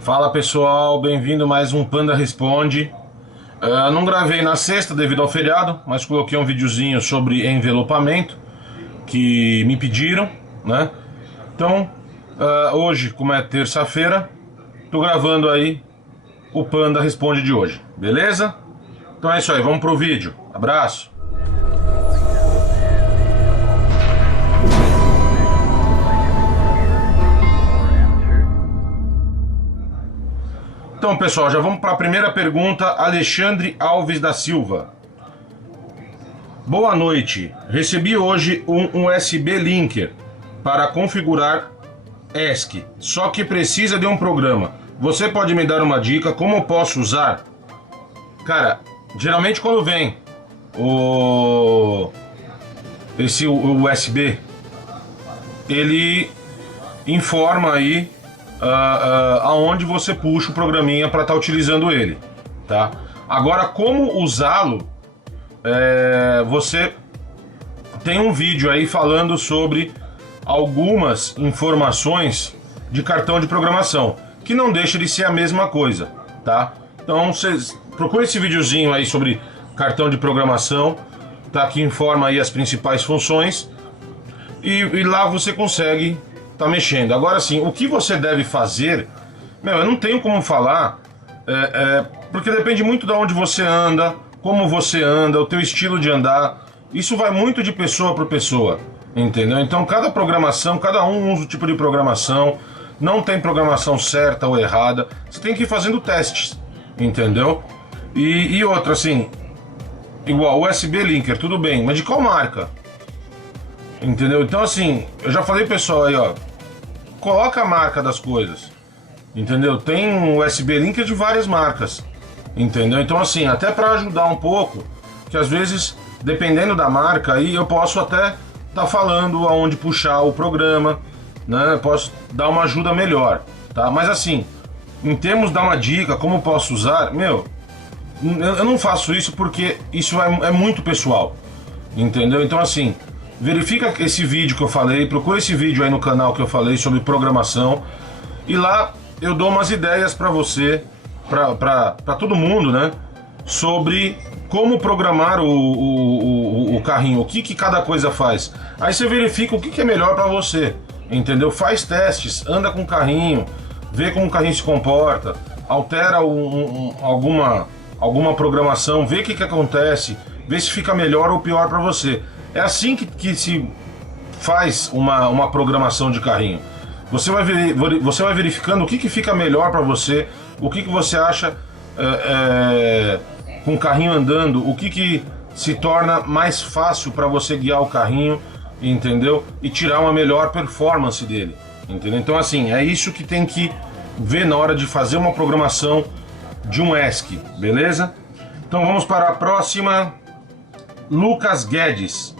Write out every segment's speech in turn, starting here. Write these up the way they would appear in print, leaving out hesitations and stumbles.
Fala pessoal, bem-vindo a mais um Panda Responde. Não gravei na sexta devido ao feriado, mas coloquei um videozinho sobre envelopamento que me pediram, né? Então, hoje, como é terça-feira, tô gravando aí o Panda Responde de hoje, beleza? Então é isso aí, vamos pro vídeo. Abraço! Então, pessoal, já vamos para a primeira pergunta. Alexandre Alves da Silva. Boa noite. Recebi hoje um USB Linker para configurar ESC, só que precisa de um programa. Você pode me dar uma dica como eu posso usar? Cara, geralmente quando vem esse USB, ele informa aí aonde você puxa o programinha para estar utilizando ele, tá? Agora, como usá-lo, você tem um vídeo aí falando sobre algumas informações de cartão de programação, que não deixa de ser a mesma coisa, tá? Então, vocês procurem esse videozinho aí sobre cartão de programação, tá? Que informa aí as principais funções e lá você consegue tá mexendo. Agora sim, o que você deve fazer, eu não tenho como falar, porque depende muito de onde você anda, como você anda, o teu estilo de andar. Isso vai muito de pessoa para pessoa, entendeu? Então cada programação, cada um usa o tipo de programação, não tem programação certa ou errada, você tem que ir fazendo testes, entendeu? E outra, assim, igual USB Linker, tudo bem, mas de qual marca? Entendeu? Então assim, eu já falei pessoal aí, ó, coloca a marca das coisas, entendeu? Tem um USB Linker de várias marcas, entendeu? Então assim, até para ajudar um pouco, que às vezes, dependendo da marca, aí eu posso até tá falando aonde puxar o programa, né? Posso dar uma ajuda melhor, tá? Mas assim, em termos de dar uma dica, como eu posso usar, eu não faço isso porque isso é muito pessoal, entendeu? Então assim, verifica esse vídeo que eu falei, procura esse vídeo aí no canal que eu falei sobre programação, e lá eu dou umas ideias para você, para todo mundo, né? Sobre como programar o carrinho, o que cada coisa faz. Aí você verifica o que é melhor para você, entendeu? Faz testes, anda com o carrinho, vê como o carrinho se comporta, altera alguma programação, vê o que acontece, vê se fica melhor ou pior para você. É assim que se faz uma programação de carrinho. Você vai verificando o que fica melhor para você, o que você acha com o carrinho andando, o que se torna mais fácil para você guiar o carrinho, entendeu? E tirar uma melhor performance dele, entendeu? Então assim, é isso que tem que ver na hora de fazer uma programação de um ESC, beleza? Então vamos para a próxima. Lucas Guedes.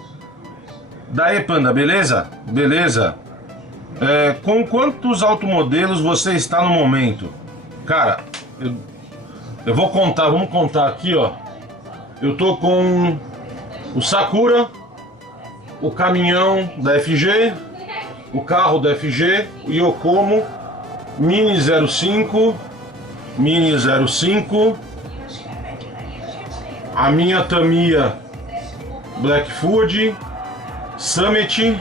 Daí, Panda, beleza? Beleza. Com quantos automodelos você está no momento? Cara, eu vou contar, vamos contar aqui, ó. Eu tô com o Sakura, o caminhão da FG, o carro da FG, o Yokomo, Mini 05, a minha Tamiya Blackfoot, Summit,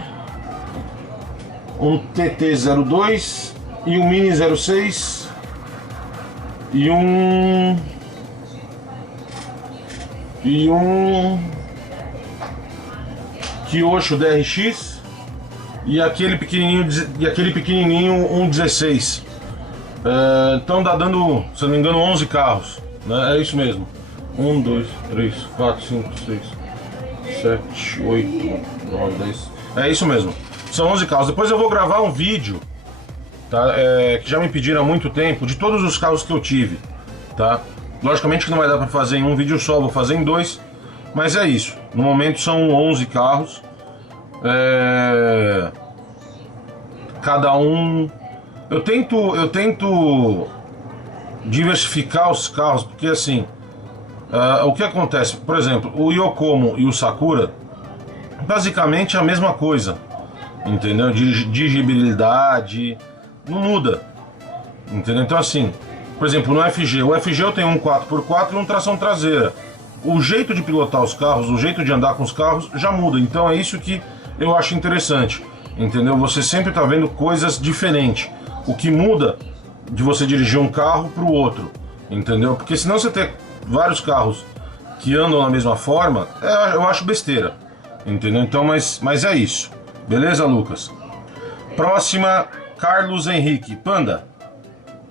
um TT02 e um Mini 06 e um Kyosho DRX e aquele pequenininho um 16. Então dá dando, se não me engano, 11 carros, né? É isso mesmo. 1, 2, 3, 4, 5, 6, 7, 8, 9, 10. É isso mesmo. São 11 carros. Depois eu vou gravar um vídeo, tá? Que já me pediram há muito tempo, de todos os carros que eu tive, tá? Logicamente que não vai dar para fazer em um vídeo só, vou fazer em dois. Mas é isso. No momento são 11 carros. Cada um... Eu tento diversificar os carros, porque assim... o que acontece? Por exemplo, o Yokomo e o Sakura, basicamente a mesma coisa, entendeu? Dirigibilidade, não muda, Entendeu? Então assim, por exemplo, no FG, o FG eu tenho um 4x4 e um tração traseira. O jeito de pilotar os carros, o jeito de andar com os carros já muda. Então é isso que eu acho interessante, entendeu? Você sempre tá vendo coisas diferentes. O que muda de você dirigir um carro para o outro, entendeu? Porque senão você ter vários carros que andam da mesma forma, eu acho besteira, entendeu? Então, mas é isso. Beleza, Lucas? Próxima, Carlos Henrique. Panda,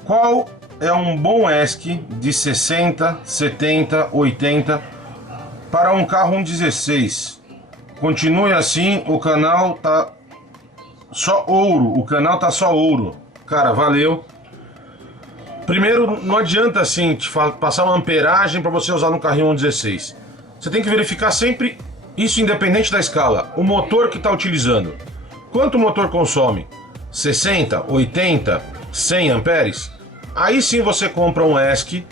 qual é um bom ESC de 60, 70, 80 para um carro 1.16? Continue assim, o canal tá só ouro. O canal tá só ouro. Cara, valeu. Primeiro, não adianta assim te passar uma amperagem para você usar no carrinho 1.16. Você tem que verificar sempre isso, independente da escala. O motor que está utilizando. Quanto o motor consome? 60, 80, 100 amperes? Aí sim você compra um ESC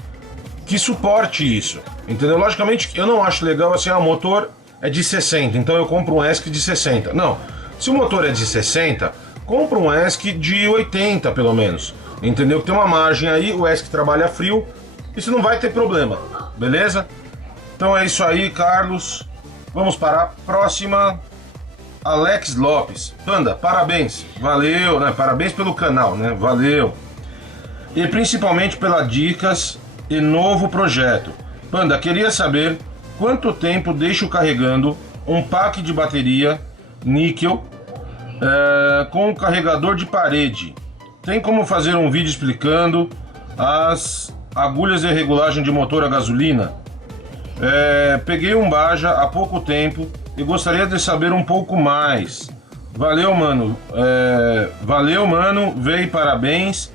que suporte isso. Entendeu? Logicamente, eu não acho legal assim, o motor é de 60, então eu compro um ESC de 60. Não. Se o motor é de 60, compra um ESC de 80 pelo menos. Entendeu? Tem uma margem aí, o ESC trabalha frio, isso não vai ter problema, beleza? Então é isso aí, Carlos. Vamos para a próxima. Alex Lopes. Panda, parabéns. Valeu, né? Parabéns pelo canal, né? Valeu. E principalmente pelas dicas e novo projeto. Panda, queria saber quanto tempo deixo carregando um pack de bateria níquel com um carregador de parede. Tem como fazer um vídeo explicando as agulhas de regulagem de motor a gasolina? Peguei um Baja há pouco tempo e gostaria de saber um pouco mais. Valeu, mano. Valeu, mano. Veio parabéns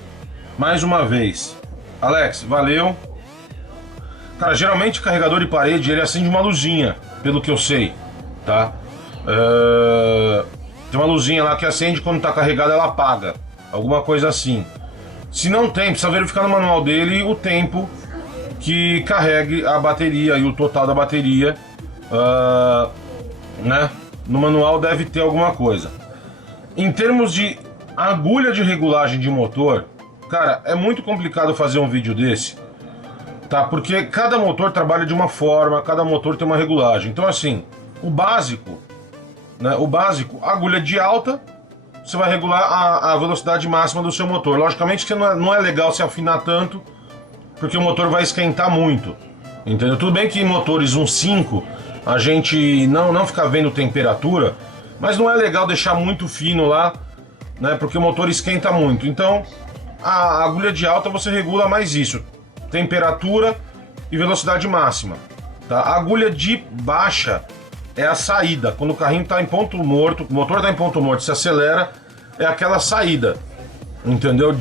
mais uma vez. Alex, valeu. Cara, geralmente carregador de parede ele acende uma luzinha, pelo que eu sei, tá? Tem uma luzinha lá que acende, quando tá carregada ela apaga. Alguma coisa assim. Se não tem, precisa verificar no manual dele o tempo que carregue a bateria e o total da bateria, né? No manual deve ter alguma coisa. Em termos de agulha de regulagem de motor, cara, é muito complicado fazer um vídeo desse, tá? Porque cada motor trabalha de uma forma, cada motor tem uma regulagem. Então assim, o básico, né? O básico, agulha de alta, você vai regular a velocidade máxima do seu motor. Logicamente que não é legal se afinar tanto, porque o motor vai esquentar muito, entendeu? Tudo bem que em motores 1.5 a gente não fica vendo temperatura, mas não é legal deixar muito fino lá, né? Porque o motor esquenta muito. Então a agulha de alta você regula mais isso, temperatura e velocidade máxima, tá? A agulha de baixa é a saída, quando o carrinho está em ponto morto, o motor está em ponto morto, se acelera, é aquela saída, entendeu?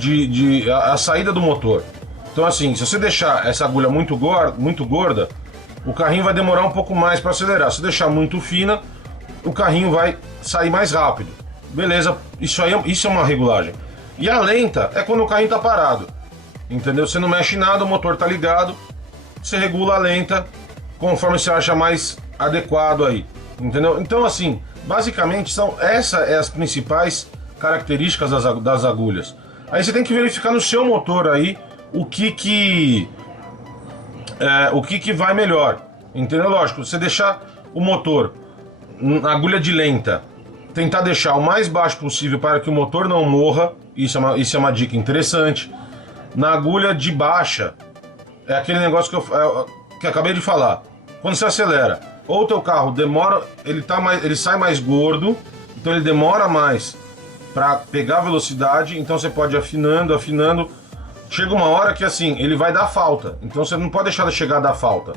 A saída do motor. Então assim, se você deixar essa agulha muito gorda, o carrinho vai demorar um pouco mais para acelerar. Se deixar muito fina, o carrinho vai sair mais rápido. Beleza, isso é uma regulagem. E a lenta é quando o carrinho está parado, entendeu? Você não mexe nada, o motor está ligado, você regula a lenta conforme você acha mais adequado aí, entendeu? Então assim, basicamente essas as principais características das agulhas. Aí você tem que verificar no seu motor aí o que vai melhor, entendeu? Lógico, você deixar o motor na agulha de lenta, tentar deixar o mais baixo possível para que o motor não morra, isso é uma dica interessante. Na agulha de baixa, é aquele negócio que eu acabei de falar. Quando você acelera, ou o teu carro demora, ele sai mais gordo, então ele demora mais para pegar velocidade, então você pode ir afinando. Chega uma hora que assim, ele vai dar falta, então você não pode deixar de chegar a dar falta,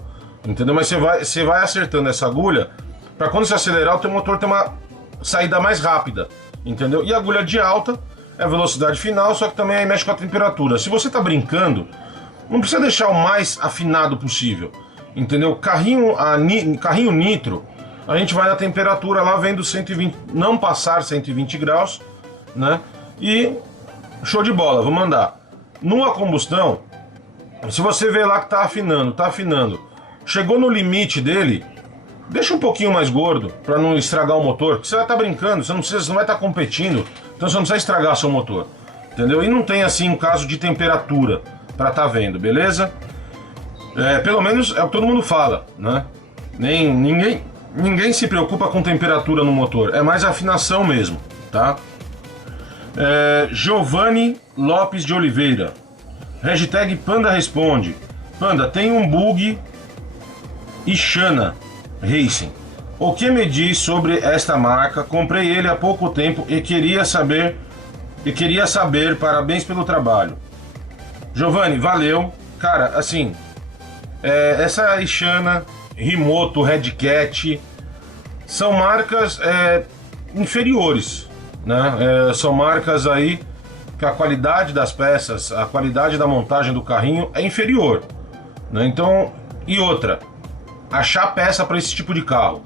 entendeu? Mas você vai acertando essa agulha para quando você acelerar, o teu motor ter uma saída mais rápida, entendeu? E a agulha de alta é a velocidade final, só que também aí mexe com a temperatura. Se você tá brincando, não precisa deixar o mais afinado possível, entendeu? Carrinho nitro, a gente vai na temperatura lá vendo 120, não passar 120 graus, né? E show de bola, vamos andar. Numa combustão, se você vê lá que tá afinando, chegou no limite dele, deixa um pouquinho mais gordo para não estragar o motor, porque você vai estar brincando, você não vai estar competindo, então você não precisa estragar seu motor. entendeu? E não tem assim um caso de temperatura para tá vendo, beleza? Pelo menos é o que todo mundo fala, né? Ninguém se preocupa com temperatura no motor, é mais afinação mesmo, tá? Giovanni Lopes de Oliveira, hashtag Panda responde. Panda, tem um bug Ishana Racing. O que me diz sobre esta marca? Comprei ele há pouco tempo e queria saber, parabéns pelo trabalho. Giovanni, valeu. Cara, assim, essa Ishana, Rimoto, Red Cat são marcas inferiores, né? São marcas aí que a qualidade das peças, a qualidade da montagem do carrinho é inferior, né? Então, e outra, achar peça para esse tipo de carro,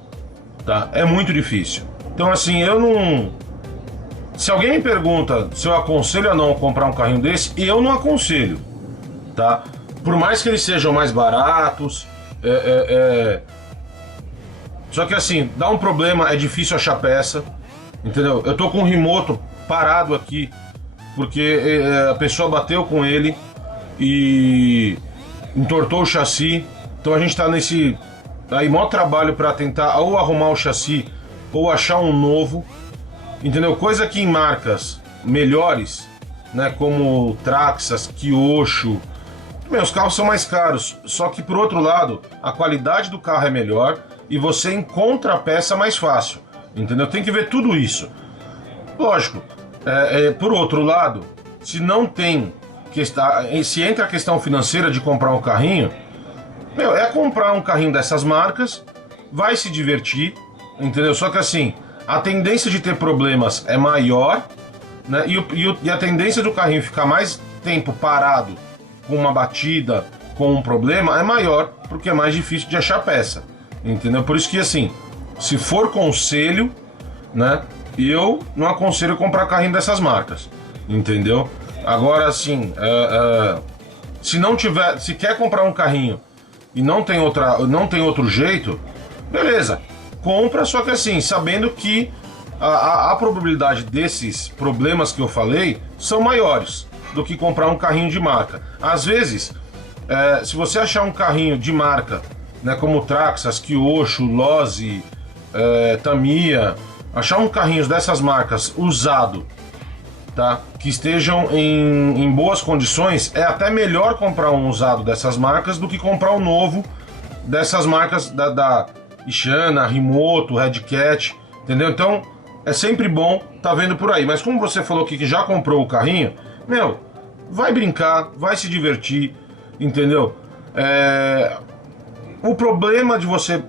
tá? É muito difícil. Então, assim, eu não... Se alguém me pergunta se eu aconselho ou não comprar um carrinho desse, eu não aconselho, tá? Por mais que eles sejam mais baratos, só que assim, dá um problema, é difícil achar peça, entendeu? Eu tô com um Rimoto parado aqui, porque a pessoa bateu com ele e entortou o chassi, então a gente tá nesse aí maior trabalho para tentar ou arrumar o chassi ou achar um novo, entendeu? Coisa que em marcas melhores, né, como Traxxas, Kyosho, os carros são mais caros, só que por outro lado, a qualidade do carro é melhor e você encontra a peça mais fácil, entendeu? Tem que ver tudo isso. Lógico, por outro lado, se não tem, se entra a questão financeira de comprar um carrinho, é comprar um carrinho dessas marcas, vai se divertir, entendeu? Só que assim, a tendência de ter problemas é maior, né? E a tendência do carrinho ficar mais tempo parado com uma batida, com um problema, é maior, porque é mais difícil de achar peça, entendeu? Por isso que assim, se for conselho, né, eu não aconselho comprar carrinho dessas marcas, entendeu? Agora assim, se quer comprar um carrinho e não tem outro jeito, beleza, compra, só que assim, sabendo que a probabilidade desses problemas que eu falei são maiores do que comprar um carrinho de marca. Às vezes, se você achar um carrinho de marca, né, como Traxxas, Kyosho, Losi, Tamiya, achar um carrinho dessas marcas usado, tá, que estejam em boas condições, é até melhor comprar um usado dessas marcas do que comprar um novo dessas marcas da Ishana, Rimoto, Red Cat, entendeu? Então, é sempre bom tá vendo por aí. Mas como você falou aqui que já comprou o carrinho, vai brincar, vai se divertir, entendeu? O problema de você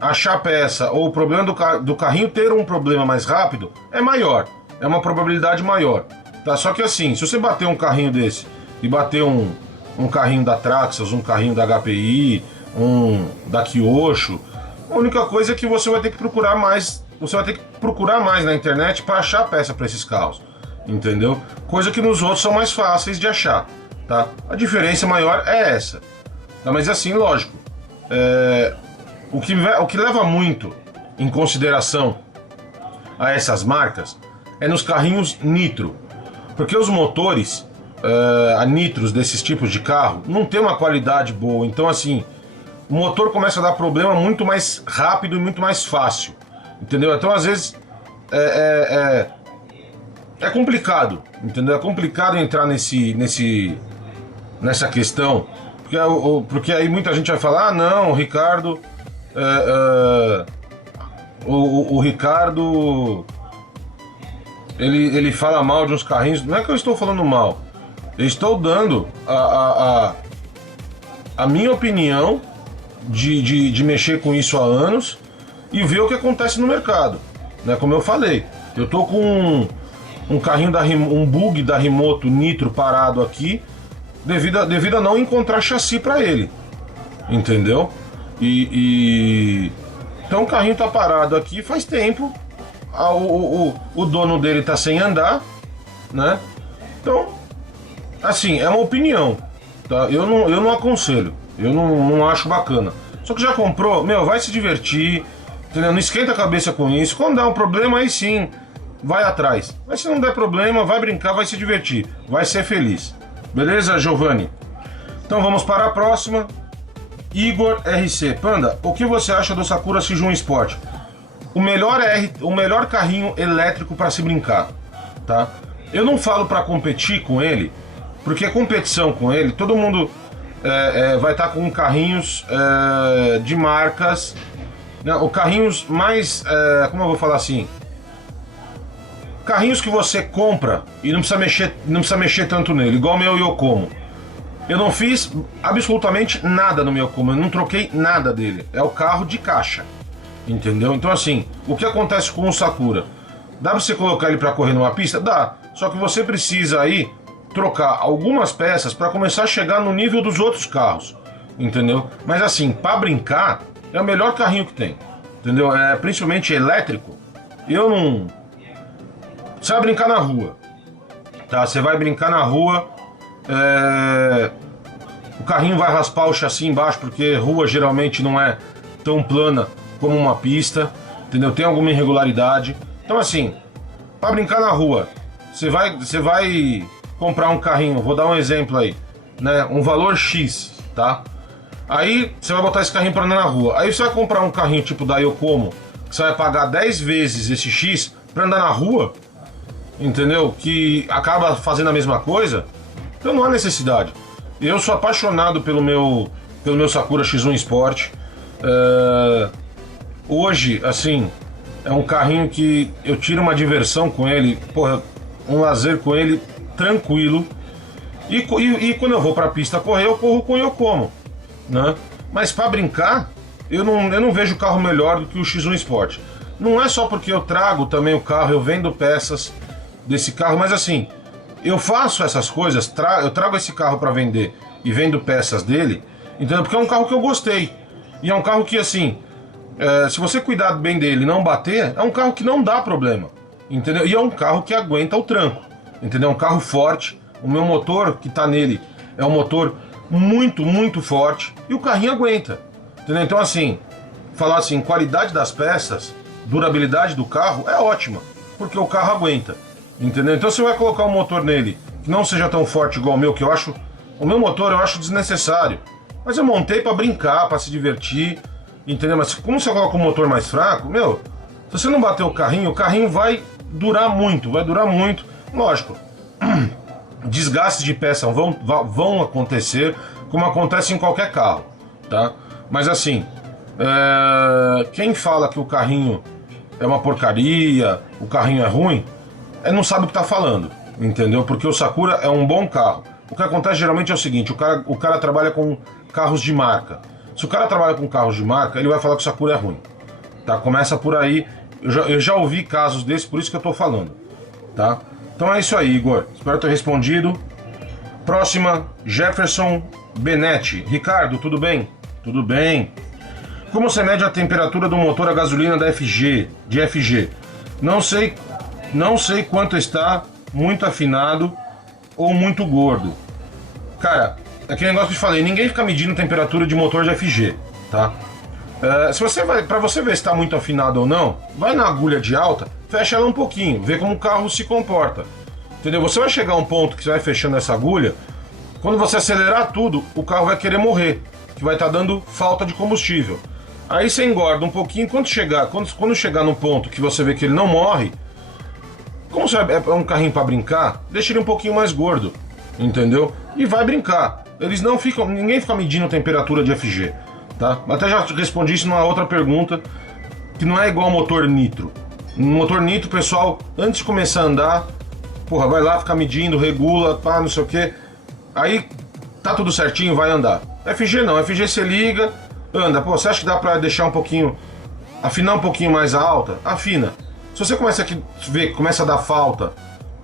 achar peça ou o problema do carrinho ter um problema mais rápido é maior, é uma probabilidade maior, tá? Só que assim, se você bater um carrinho desse e bater um carrinho da Traxxas, um carrinho da HPI, um da Kyosho, a única coisa é que você vai ter que procurar mais na internet para achar peça para esses carros, entendeu? Coisa que nos outros são mais fáceis de achar, tá? A diferença maior é essa, tá? Mas assim, lógico, o que leva muito em consideração a essas marcas é nos carrinhos nitro, porque os motores a nitros desses tipos de carro não tem uma qualidade boa, então assim, o motor começa a dar problema muito mais rápido e muito mais fácil, entendeu? Então às vezes é complicado, entendeu? É complicado entrar nessa questão, porque aí muita gente vai falar, não, o Ricardo, o Ricardo, ele fala mal de uns carrinhos. Não é que eu estou falando mal, eu estou dando a minha opinião de mexer com isso há anos e ver o que acontece no mercado, né? Como eu falei, eu tô com um carrinho um bug da Rimoto Nitro parado aqui devido a não encontrar chassi para ele, entendeu? Então o carrinho tá parado aqui faz tempo, o dono dele tá sem andar, né? Então, assim, é uma opinião, tá? Eu não aconselho, eu não acho bacana. Só que já comprou, vai se divertir, entendeu? Não esquenta a cabeça com isso. Quando dá um problema, aí sim, vai atrás. Mas se não der problema, vai brincar, vai se divertir, vai ser feliz. Beleza, Giovanni? Então vamos para a próxima. Igor RC. Panda, o que você acha do Sakura Shijun Sport? O melhor carrinho elétrico para se brincar, tá? Eu não falo para competir com ele, porque a competição com ele, todo mundo vai estar com carrinhos de marcas, né? Ou carrinhos mais, como eu vou falar assim, carrinhos que você compra e não precisa mexer tanto nele, igual o meu Yokomo. Eu não fiz absolutamente nada no meu Yokomo, eu não troquei nada dele. É o carro de caixa, entendeu? Então assim, o que acontece com o Sakura? Dá pra você colocar ele pra correr numa pista? Dá, só que você precisa aí trocar algumas peças para começar a chegar no nível dos outros carros, entendeu? Mas assim, para brincar, é o melhor carrinho que tem, entendeu? Principalmente elétrico. Eu não... Você vai brincar na rua, tá? Você vai brincar na rua, o carrinho vai raspar o chassi embaixo, porque rua geralmente não é tão plana como uma pista, entendeu? Tem alguma irregularidade. Então assim, para brincar na rua, você vai comprar um carrinho, vou dar um exemplo aí, né? Um valor X, tá? Aí você vai botar esse carrinho para andar na rua. Aí você vai comprar um carrinho tipo da Yokomo, que você vai pagar 10 vezes esse X para andar na rua, entendeu? Que acaba fazendo a mesma coisa. Então não há necessidade. Eu sou apaixonado pelo meu Sakura X1 Sport. Hoje, assim, é um carrinho que eu tiro uma diversão com ele, porra, um lazer com ele tranquilo. E quando eu vou pra pista correr, eu corro com o Yokomo, né? Mas pra brincar, eu não vejo carro melhor do que o X1 Sport. Não é só porque eu trago também o carro, eu vendo peças desse carro, mas assim, eu faço essas coisas, eu trago esse carro para vender e vendo peças dele, entendeu? Porque é um carro que eu gostei. E é um carro que, assim, se você cuidar bem dele e não bater, é um carro que não dá problema, entendeu? E é um carro que aguenta o tranco, entendeu? É um carro forte. O meu motor que tá nele é um motor muito, muito forte e o carrinho aguenta, entendeu? Então, assim, falar assim, qualidade das peças, durabilidade do carro é ótima, porque o carro aguenta, entendeu? Então você vai colocar um motor nele que não seja tão forte igual o meu, que eu acho, o meu motor eu acho desnecessário, mas eu montei para brincar, para se divertir, entendeu? Mas como você coloca um motor mais fraco, meu, se você não bater o carrinho vai durar muito, lógico. Desgastes de peça vão acontecer, como acontece em qualquer carro, tá? Mas assim, quem fala que o carrinho é uma porcaria, o carrinho é ruim, não sabe o que tá falando, entendeu? Porque o Sakura é um bom carro. O que acontece geralmente é o seguinte, o cara trabalha com carros de marca. Se o cara trabalha com carros de marca, ele vai falar que o Sakura é ruim, tá? Começa por aí, eu já ouvi casos desses, por isso que eu tô falando, tá? Então é isso aí, Igor. Espero ter respondido. Próxima, Jefferson Benetti. Ricardo, tudo bem? Tudo bem. Como você mede a temperatura do motor a gasolina da FG, de FG? Não sei quanto está, muito afinado ou muito gordo. Cara, aquele negócio que eu te falei, ninguém fica medindo temperatura de motor de FG, tá? Pra você ver se está muito afinado ou não, vai na agulha de alta, fecha ela um pouquinho, vê como o carro se comporta, entendeu? Você vai chegar a um ponto que você vai fechando essa agulha, quando você acelerar tudo, o carro vai querer morrer, que vai estar dando falta de combustível. Aí você engorda um pouquinho, quando chegar no ponto que você vê que ele não morre, como é um carrinho para brincar, deixa ele um pouquinho mais gordo, entendeu? E vai brincar. Ninguém fica medindo temperatura de FG, tá? Até já respondi isso numa outra pergunta, que não é igual ao motor nitro. No motor nitro, pessoal, antes de começar a andar, porra, vai lá, fica medindo, regula, pá, não sei o que. Aí tá tudo certinho, vai andar. FG não, FG você liga, anda. Pô, você acha que dá pra deixar um pouquinho, afinar um pouquinho mais a alta? Afina. Se você começa a ver que começa a dar falta,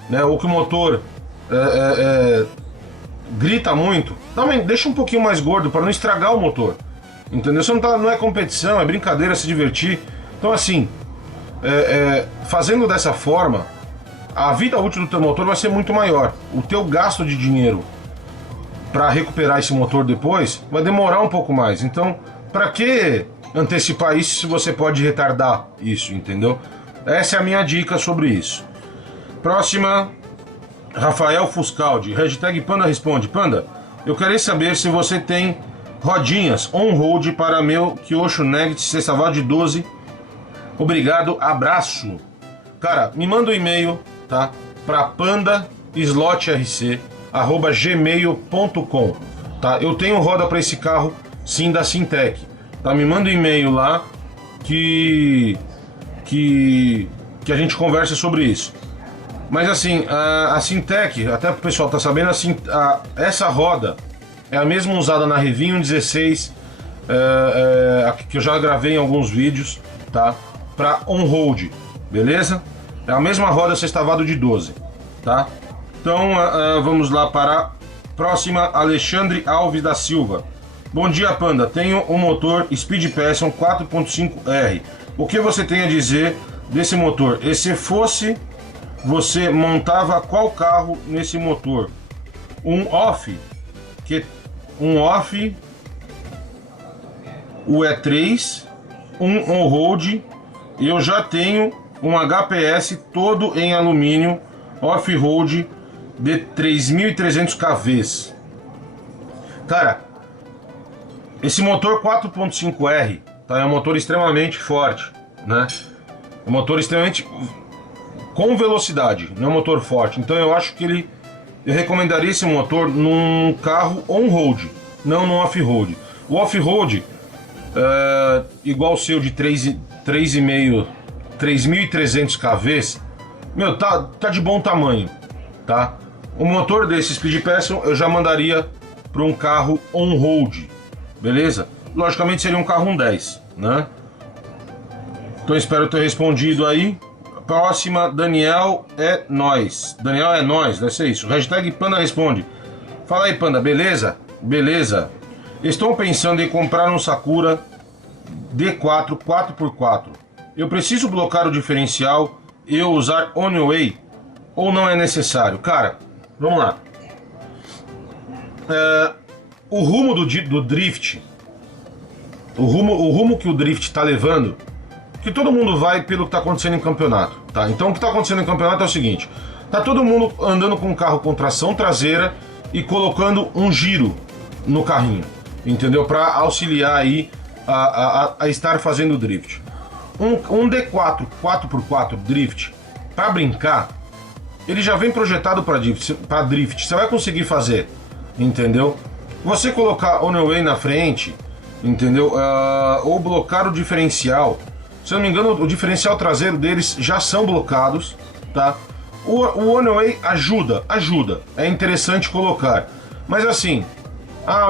né, ou que o motor grita muito, deixa um pouquinho mais gordo para não estragar o motor, entendeu? Você não é competição, é brincadeira, é se divertir. Então assim, fazendo dessa forma, a vida útil do teu motor vai ser muito maior. O teu gasto de dinheiro para recuperar esse motor depois vai demorar um pouco mais. Então, para que antecipar isso se você pode retardar isso, entendeu? Essa é a minha dica sobre isso. Próxima, Rafael Fuscaldi, hashtag Panda responde. Panda, eu queria saber se você tem rodinhas on-road para meu Kyosho Next sexta de 12. Obrigado, abraço. Cara, me manda um e-mail, tá? Para pandaslotrc@gmail.com, tá? Eu tenho roda para esse carro, sim, da Sintec, tá? Me manda um e-mail lá que a gente conversa sobre isso. Mas assim, a Sintec, até o pessoal tá sabendo, essa roda é a mesma usada na Revinho 16, que eu já gravei em alguns vídeos, tá? Para on-road, beleza? É a mesma roda sextavado de 12, tá? Então vamos lá para a próxima, Alexandre Alves da Silva. Bom dia, Panda. Tenho um motor Speed Passion 4.5R. O que você tem a dizer desse motor? E se fosse, você montava qual carro nesse motor? Um off, o E3, um on-road. Eu já tenho um HPS todo em alumínio off-road de 3.300 kV. Cara, esse motor 4.5R, tá, é um motor extremamente forte, né? Um motor extremamente com velocidade, não é um motor forte. Então eu acho que eu recomendaria esse motor num carro on-road, não num off-road. O off-road, igual o seu de 3.300 kV, meu, tá de bom tamanho, tá? O motor desse Speed Passion eu já mandaria para um carro on-road, beleza? Logicamente seria um carro 1.10, né? Então espero ter respondido aí. Próxima, Daniel é nós. Daniel é nós, deve ser isso. Hashtag Panda responde. Fala aí, Panda, beleza? Beleza. Estou pensando em comprar um Sakura D4 4x4. Eu preciso bloquear o diferencial e usar on-way ou não é necessário? Cara, vamos lá. O rumo do drift, o rumo que o drift está levando, que todo mundo vai pelo que está acontecendo em campeonato, tá? Então o que está acontecendo em campeonato é o seguinte: tá todo mundo andando com o carro com tração traseira e colocando um giro no carrinho, entendeu? Para auxiliar aí a estar fazendo drift. Um D4 4x4 drift, para brincar, ele já vem projetado para drift. Você vai conseguir fazer, entendeu? Você colocar on-way na frente, entendeu? Ou blocar o diferencial. Se eu não me engano, o diferencial traseiro deles já são blocados, tá? O on-way ajuda, é interessante colocar. Mas assim,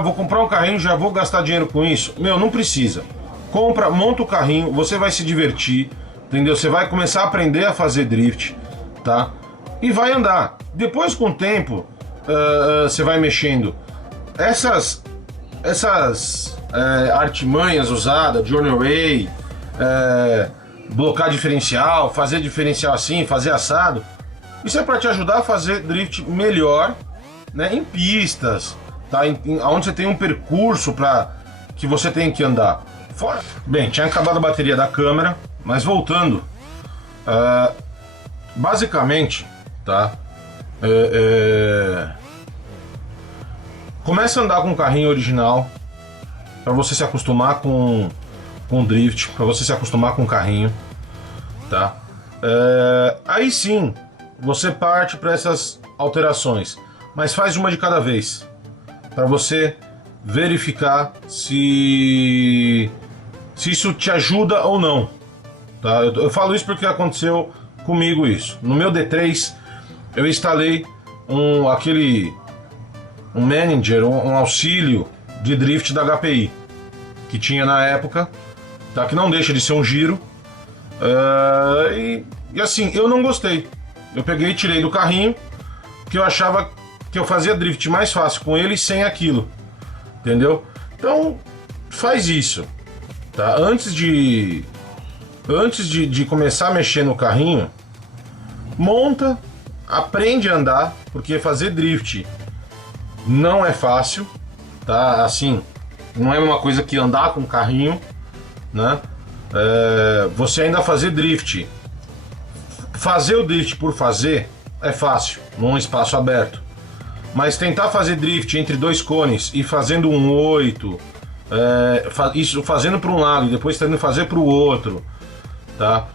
vou comprar um carrinho, já vou gastar dinheiro com isso? Meu, não precisa. Compra, monta o carrinho, você vai se divertir, entendeu? Você vai começar a aprender a fazer drift, tá? E vai andar. Depois, com o tempo, você vai mexendo. Essas artimanhas usadas de on-way, blocar diferencial, fazer diferencial assim, fazer assado, isso é para te ajudar a fazer drift melhor, né, em pistas, tá? Onde você tem um percurso que você tem que andar. Bem, tinha acabado a bateria da câmera, mas voltando, basicamente, tá? Começa a andar com o carrinho original para você se acostumar com drift, para você se acostumar com o carrinho, tá? Aí sim você parte para essas alterações, mas faz uma de cada vez para você verificar se isso te ajuda ou não, tá? Eu falo isso porque aconteceu comigo isso. No meu D3 eu instalei um manager, um auxílio de drift da HPI que tinha na época, tá? Que não deixa de ser um giro, e assim, eu não gostei. Eu peguei e tirei do carrinho, porque eu achava que eu fazia drift mais fácil com ele sem aquilo, entendeu? Então faz isso, tá? Antes de começar a mexer no carrinho, monta, aprende a andar, porque fazer drift não é fácil, tá? Assim, não é uma coisa que andar com o carrinho, né? Você ainda fazer drift, fazer o drift por fazer, é fácil, num espaço aberto. Mas tentar fazer drift entre dois cones e fazendo um 8, isso fazendo para um lado e depois tentando fazer para o outro, tá?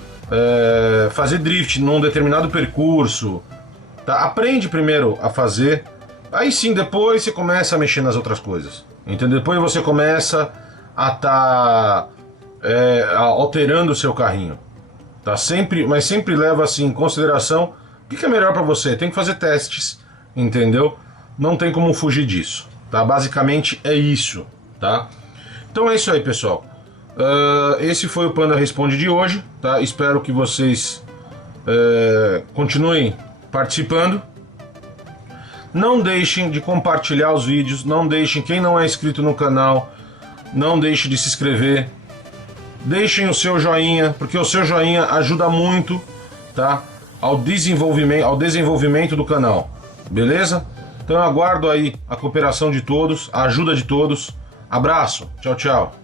Fazer drift num determinado percurso, tá? Aprende primeiro a fazer, aí sim depois você começa a mexer nas outras coisas, entendeu? Depois você começa a estar alterando o seu carrinho, tá? Mas sempre leva assim em consideração o que é melhor para você. Tem que fazer testes, entendeu? Não tem como fugir disso, tá? Basicamente é isso, tá? Então é isso aí, pessoal. Esse foi o Panda Responde de hoje, tá? Espero que vocês continuem participando. Não deixem de compartilhar os vídeos, não deixem, quem não é inscrito no canal, não deixe de se inscrever. Deixem o seu joinha, porque o seu joinha ajuda muito, tá? Ao desenvolvimento do canal, beleza? Então eu aguardo aí a cooperação de todos, a ajuda de todos. Abraço, tchau, tchau.